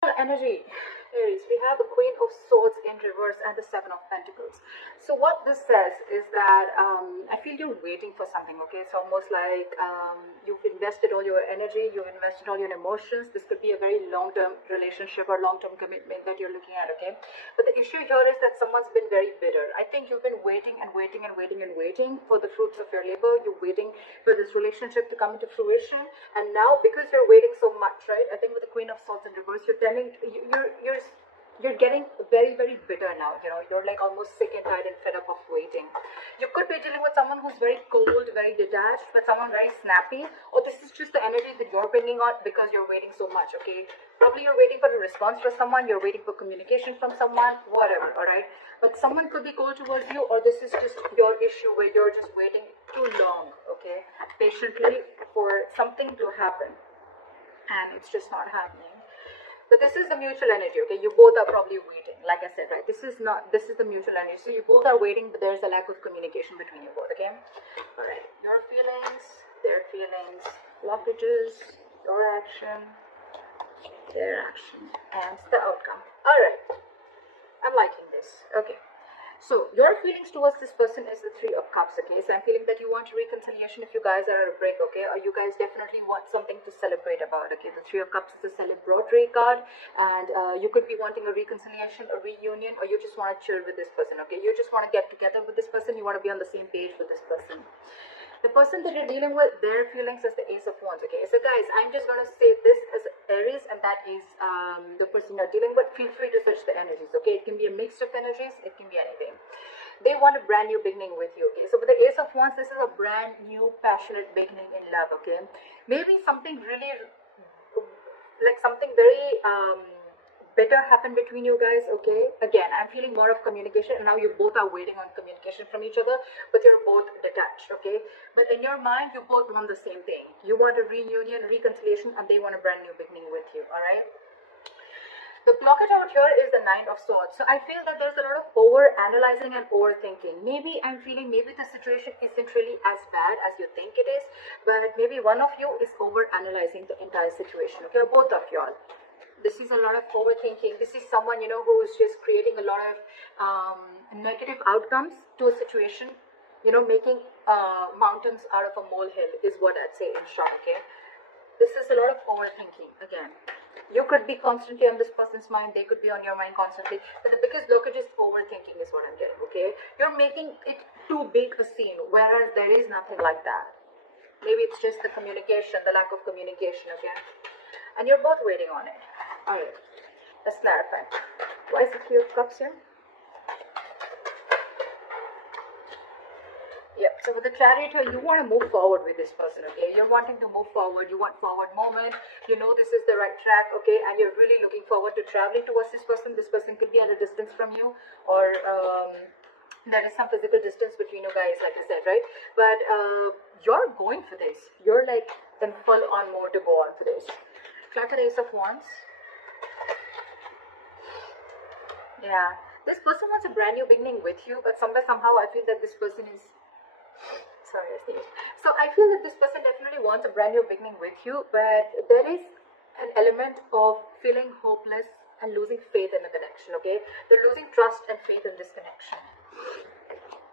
Energy, Aries, we have the Queen of Swords in reverse and the Seven of Pentacles. So what this says is that I feel you're waiting for something. Okay, it's almost like you've invested all your energy, you've invested all your emotions. This could be a very long-term relationship or long-term commitment that you're looking at. Okay, but the issue here is that someone's been very bitter. I think you've been waiting and waiting and waiting and waiting for the fruits of your labor. You're waiting for this relationship to come into fruition, and now because you're waiting so much, right? I think with the Queen of Swords in reverse, you're getting very, very bitter now. You're like almost sick and tired and fed up of waiting. You could be dealing with someone who's very cold, very detached, but someone very snappy, or this is just the energy that you're bringing out because you're waiting so much. Okay, probably you're waiting for a response from someone, you're waiting for communication from someone, whatever. All right, but someone could be cold towards you, or this is just your issue where you're just waiting too long, okay, patiently for something to happen, and it's just not happening. But this is the mutual energy. Okay, you both are probably waiting, like I said, right? This is the mutual energy. So you both are waiting, but there's a lack of communication between you both. Okay, all right, your feelings, their feelings, blockages, your action, their action, and the outcome. All right, I'm liking this. Okay, so your feelings towards this person is the Three of Cups. Okay, so I'm feeling that you want a reconciliation if you guys are at a break. Okay, or you guys definitely want something to celebrate about. Okay, the Three of Cups is a celebratory card, and you could be wanting a reconciliation, a reunion, or you just want to chill with this person. Okay, you just want to get together with this person, you want to be on the same page with this person. The person that you're dealing with, their feelings is the Ace of Wands. Okay, so guys, I'm just going to say this as Aries, and that is the person you're dealing with. Feel free to switch the energies. Okay, it can be a mix of energies, it can be anything. They want a brand new beginning with you. Okay, so with the Ace of Wands, this is a brand new passionate beginning in love. Okay, maybe something really, like something very better happen between you guys. Okay, again, I'm feeling more of communication, and now you both are waiting on communication from each other, but you're both detached. Okay, but in your mind, you both want the same thing. You want a reunion, reconciliation, and they want a brand new beginning with you. All right, the blockage out here is the Nine of Swords. So I feel that there's a lot of over analyzing and overthinking. Maybe I'm feeling maybe the situation isn't really as bad as you think it is, but maybe one of you is over analyzing the entire situation. Okay, both of y'all. This is a lot of overthinking. This is someone, who's just creating a lot of negative outcomes to a situation, making mountains out of a molehill is what I'd say in short. Okay, this is a lot of overthinking again. You could be constantly on this person's mind, they could be on your mind constantly, but the biggest blockage is overthinking is what I'm getting. Okay, you're making it too big a scene, whereas there is nothing like that. Maybe it's just the communication, the lack of communication. Okay, and you're both waiting on it. All right, let's clarify. Why is the Three of Cups here? Yep. So with the Chariot here, you want to move forward with this person. Okay, you're wanting to move forward. You want forward movement. You know this is the right track. Okay, and you're really looking forward to traveling towards this person. This person could be at a distance from you, or there is some physical distance between you guys, like I said, right? But you're going for this. You're like in full on mode to go on for this. Cluttered Ace of Wands. Yeah, this person wants a brand new beginning with you, but somehow I feel that this person is, sorry, I sneezed. So I feel that this person definitely wants a brand new beginning with you, but there is an element of feeling hopeless and losing faith in the connection. Okay, they're losing trust and faith in this connection,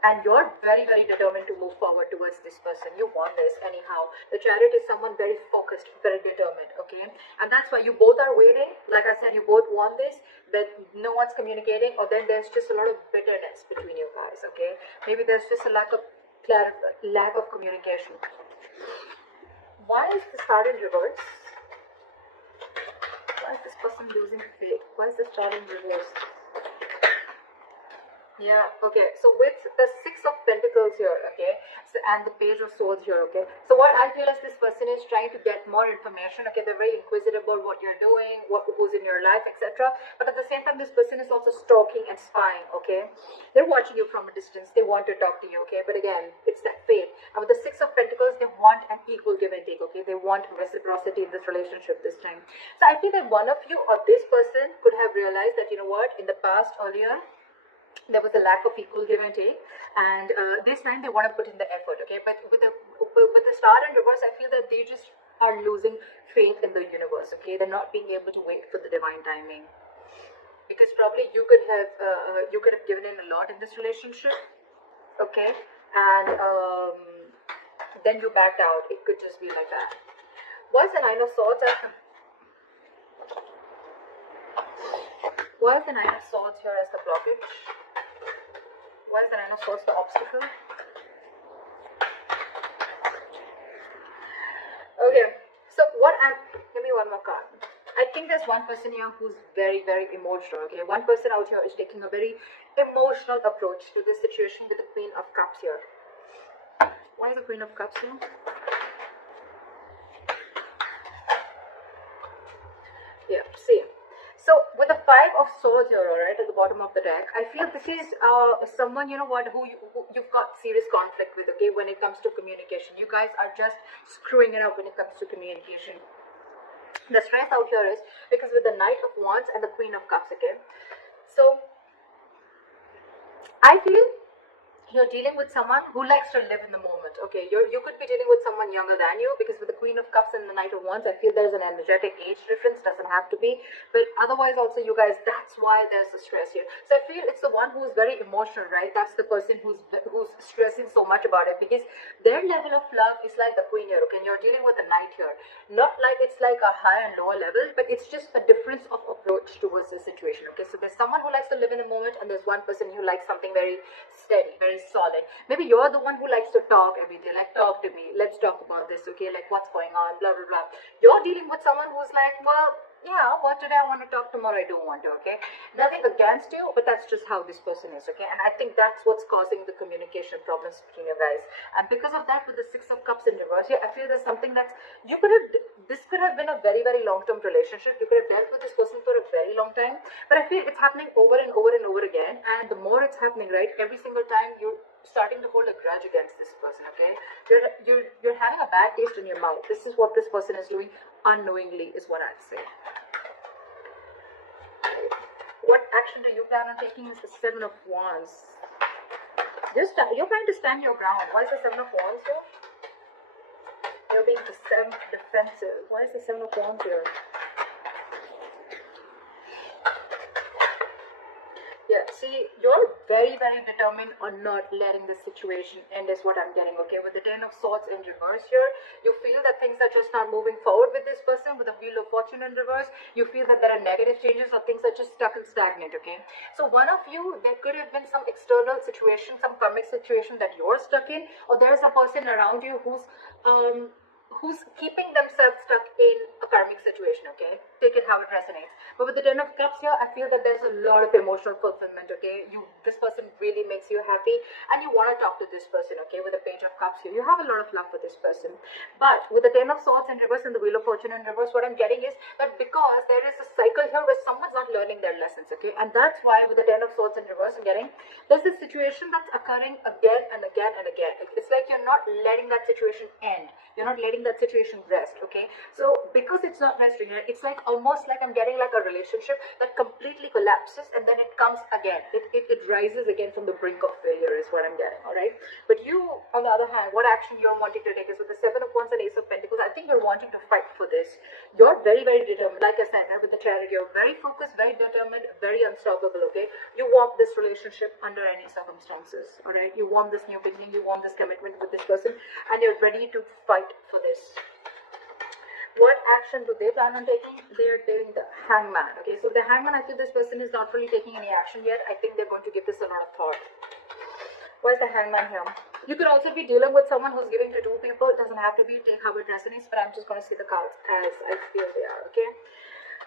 and you're very, very determined to move forward towards this person. You want this anyhow. The Chariot is someone very focused, very determined. Okay, and that's why you both are waiting. Like I said, you both want this, but no one's communicating, or then there's just a lot of bitterness between you guys. Okay, maybe there's just a lack of communication. Why is the Star in reverse? Why is this person losing faith? Why is the Star in reverse? Yeah, okay. So with the Six of Pentacles here, okay, so, and the Page of Swords here, okay. So what I feel is this person is trying to get more information. Okay, they're very inquisitive about what you're doing, who's in your life, etc. But at the same time, this person is also stalking and spying. Okay, they're watching you from a distance. They want to talk to you. Okay, but again, it's that faith. And with the Six of Pentacles, they want an equal give and take. Okay, they want reciprocity in this relationship this time. So I feel that one of you or this person could have realized that, you know what, in the past earlier, there was a lack of equal give and take, and this time they want to put in the effort. Okay, but with the Star in reverse, I feel that they just are losing faith in the universe, okay? They're not being able to wait for the divine timing, because probably you could have given in a lot in this relationship, okay, and then you backed out. It could just be like that. Why is the Nine of Swords as the Why is the Nine of Swords here as the blockage? Why is the Nine of Swords the obstacle? Okay, so give me one more card. I think there's one person here who's very, very emotional, okay? One person out here is taking a very emotional approach to this situation with the Queen of Cups here. Why is the Queen of Cups here? Yeah, see. So with the Five of Swords here, alright, at the bottom of the deck, I feel this is someone, you know what, who you've got serious conflict with, okay, when it comes to communication. You guys are just screwing it up when it comes to communication. The stress out here is because with the Knight of Wands and the Queen of Cups, okay. So I feel you're dealing with someone who likes to live in the moment, okay? You could be dealing with someone younger than you, because with the Queen of Cups and the Knight of Wands, I feel there's an energetic age difference. Doesn't have to be, but otherwise also, you guys, that's why there's the stress here. So I feel it's the one who's very emotional, right? That's the person who's stressing so much about it, because their level of love is like the Queen here, okay? And you're dealing with the Knight here. Not like it's like a higher and lower level, but it's just a difference of approach towards the situation, okay? So there's someone who likes to live in the moment, and there's one person who likes something very steady, very solid. Maybe you're the one who likes to talk every day, like, talk to me, let's talk about this, okay, like, what's going on, blah blah blah. You're dealing with someone who's like, well, yeah, what today I want to talk, tomorrow I don't want to, okay? Nothing against you, but that's just how this person is, okay? And I think that's what's causing the communication problems between you guys. And because of that, with the Six of Cups in reverse here, I feel there's something that's, this could have been a very, very long-term relationship. You could have dealt with this person for a very long time, but I feel it's happening over and over and over again. And the more it's happening, right, every single time you're starting to hold a grudge against this person, okay? You're having a bad taste in your mouth. This is what this person is doing unknowingly, is what I'd say. What action do you plan on taking is the Seven of Wands. You're trying to stand your ground. Why is the Seven of Wands here? You're being defensive. Why is the Seven of Wands here? Yeah, see, you're very, very determined on not letting the situation end, is what I'm getting, okay? With the Ten of Swords in reverse here, you feel that things are just not moving forward with this person. With the Wheel of Fortune in reverse, you feel that there are negative changes, or things are just stuck and stagnant, okay? So one of you, there could have been some external situation, some karmic situation that you're stuck in, or there's a person around you who's keeping themselves stuck in a karmic situation, okay? Take it how it resonates. But with the Ten of Cups here, I feel that there's a lot of emotional fulfillment, okay? This person really makes you happy, and you want to talk to this person, okay? With the Page of Cups here, you have a lot of love for this person. But with the Ten of Swords in reverse and the Wheel of Fortune in reverse, what I'm getting is that because there is a cycle here where someone's not learning their lessons, okay? And that's why with the Ten of Swords in reverse, I'm getting there's this situation that's occurring again and again and again. It's like you're not letting that situation end. You're not letting that situation rest, okay? So because it's not resting, it's like almost like I'm getting like a relationship that completely collapses, and then it comes again. It rises again from the brink of failure, is what I'm getting, all right? But you, on the other hand, what action you're wanting to take is with the Seven of Wands and Ace of Pentacles. I think you're wanting to fight for this. You're very, very determined. Like I said, with the Chariot, you're very focused, very determined, very unstoppable, okay? You want this relationship under any circumstances, all right? You want this new beginning, you want this commitment with this person, and you're ready to fight for this. What action do they plan on taking? They are doing the Hangman, okay? So the Hangman, I feel this person is not really taking any action yet. I think they're going to give this a lot of thought. Why is the Hangman here? You could also be dealing with someone who's giving to two people. It doesn't have to be, take how it resonates, but I'm just going to see the cards as I feel they are, okay?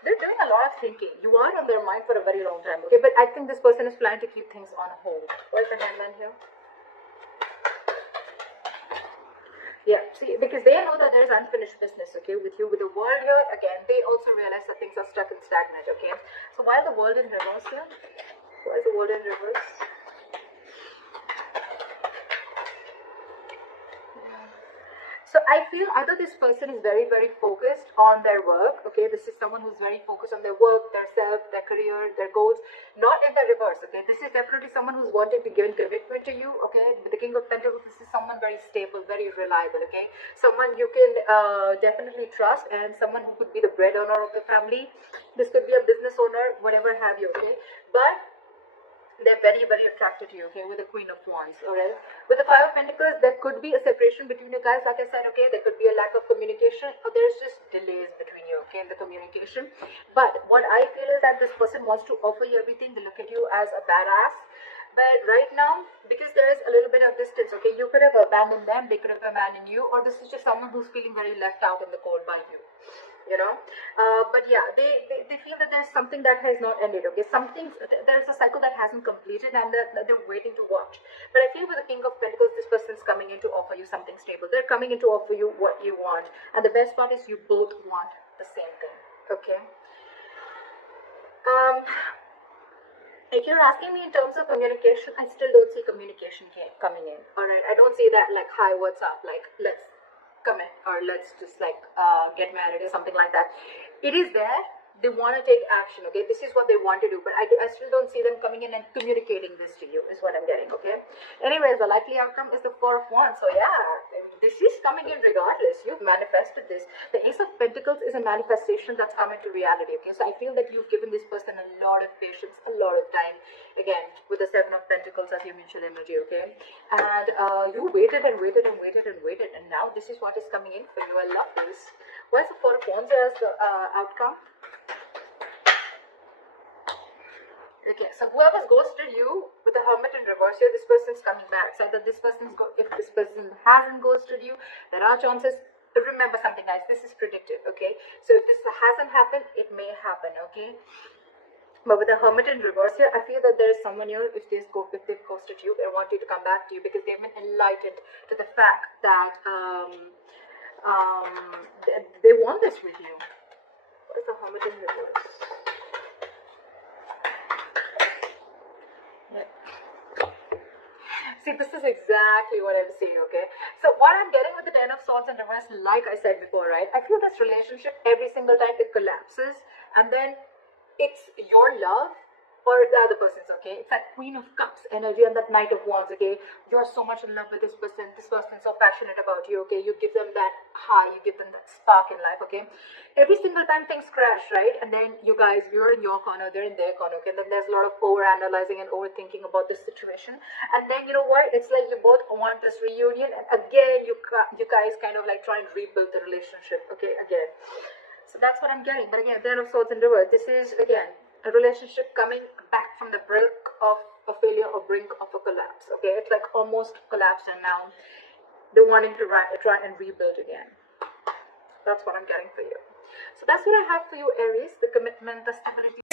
They're doing a lot of thinking. You are on their mind for a very long time, okay? But I think this person is planning to keep things on hold. Why is the Hangman here? Yeah, see, because they know that there's unfinished business, okay, with you. With the World here, again, they also realize that things are stuck and stagnant, okay? So while the World in reverse here, why is the World in reverse? So I feel either this person is very, very focused on their work. Okay, this is someone who's very focused on their work, their self, their career, their goals. Not in the reverse. Okay, this is definitely someone who's wanting to give a commitment to you. Okay, with the King of Pentacles, this is someone very stable, very reliable. Okay, someone you can definitely trust, and someone who could be the breadwinner of the family. This could be a business owner, whatever have you. Okay, but they're very, very attracted to you, okay, with the Queen of Wands, alright? With the Five of Pentacles, there could be a separation between you guys, like I said, okay, there could be a lack of communication, or there's just delays between you, okay, in the communication. But what I feel is that this person wants to offer you everything. They look at you as a badass. But right now, because there is a little bit of distance, okay, you could have abandoned them, they could have abandoned you, or this is just someone who's feeling very left out in the cold by you. You know, but yeah, they feel that there's something that has not ended. Okay, there's a cycle that hasn't completed, and they're waiting to watch. But I feel with the King of Pentacles, this person's coming in to offer you something stable. They're coming in to offer you what you want, and the best part is you both want the same thing. Okay. If you're asking me in terms of communication, I still don't see communication coming in. All right, I don't see that like, hi, what's up, like, let's come in, or let's just like get married or something like that. It is there. They want to take action. Okay, this is what they want to do, but I still don't see them coming in and communicating this to you, is what I'm getting. Okay, anyways, the likely outcome is the Four of Wands. So yeah, this is coming in regardless. You've manifested this. The Ace of Pentacles is a manifestation that's come into reality. Okay, so I feel that you've given this person a lot of patience, a lot of time. Again, with the Seven of Pentacles as your mutual energy. Okay, and you waited and waited and waited and waited, and now this is what is coming in for you. I love this. Why is the Four of Wands as the outcome? Okay, so whoever's ghosted you with the Hermit in reverse here, this person's coming back. So that this person's if this person hasn't ghosted you, there are chances. Remember something, guys. This is predictive. Okay, so if this hasn't happened, it may happen. Okay, but with the Hermit in reverse here, I feel that there is someone here. If they've ghosted you, they want you to come back to you because they've been enlightened to the fact that they want this with you. What is the Hermit in reverse? See, this is exactly what I'm saying, okay? So what I'm getting with the Ten of Swords in reverse, like I said before, right? I feel this relationship, every single time it collapses, and then it's your love or the other person's, okay? It's that Queen of Cups energy and that Knight of Wands, okay? You're so much in love with this person's so passionate about you, okay? You give them that high, you give them that spark in life, okay? Every single time things crash, right? And then you guys, you're in your corner, they're in their corner, okay? And then there's a lot of over-analyzing and overthinking about this situation. And then, you know what? It's like you both want this reunion, and again, you guys kind of like try and rebuild the relationship, okay? Again. So that's what I'm getting. But again, Ten of Swords in reverse. This is, again, a relationship coming back from the brink of a failure or brink of a collapse. Okay, it's like almost collapsed, and now they're wanting to try and rebuild again. That's what I'm getting for you. So that's what I have for you, Aries. The commitment, the stability.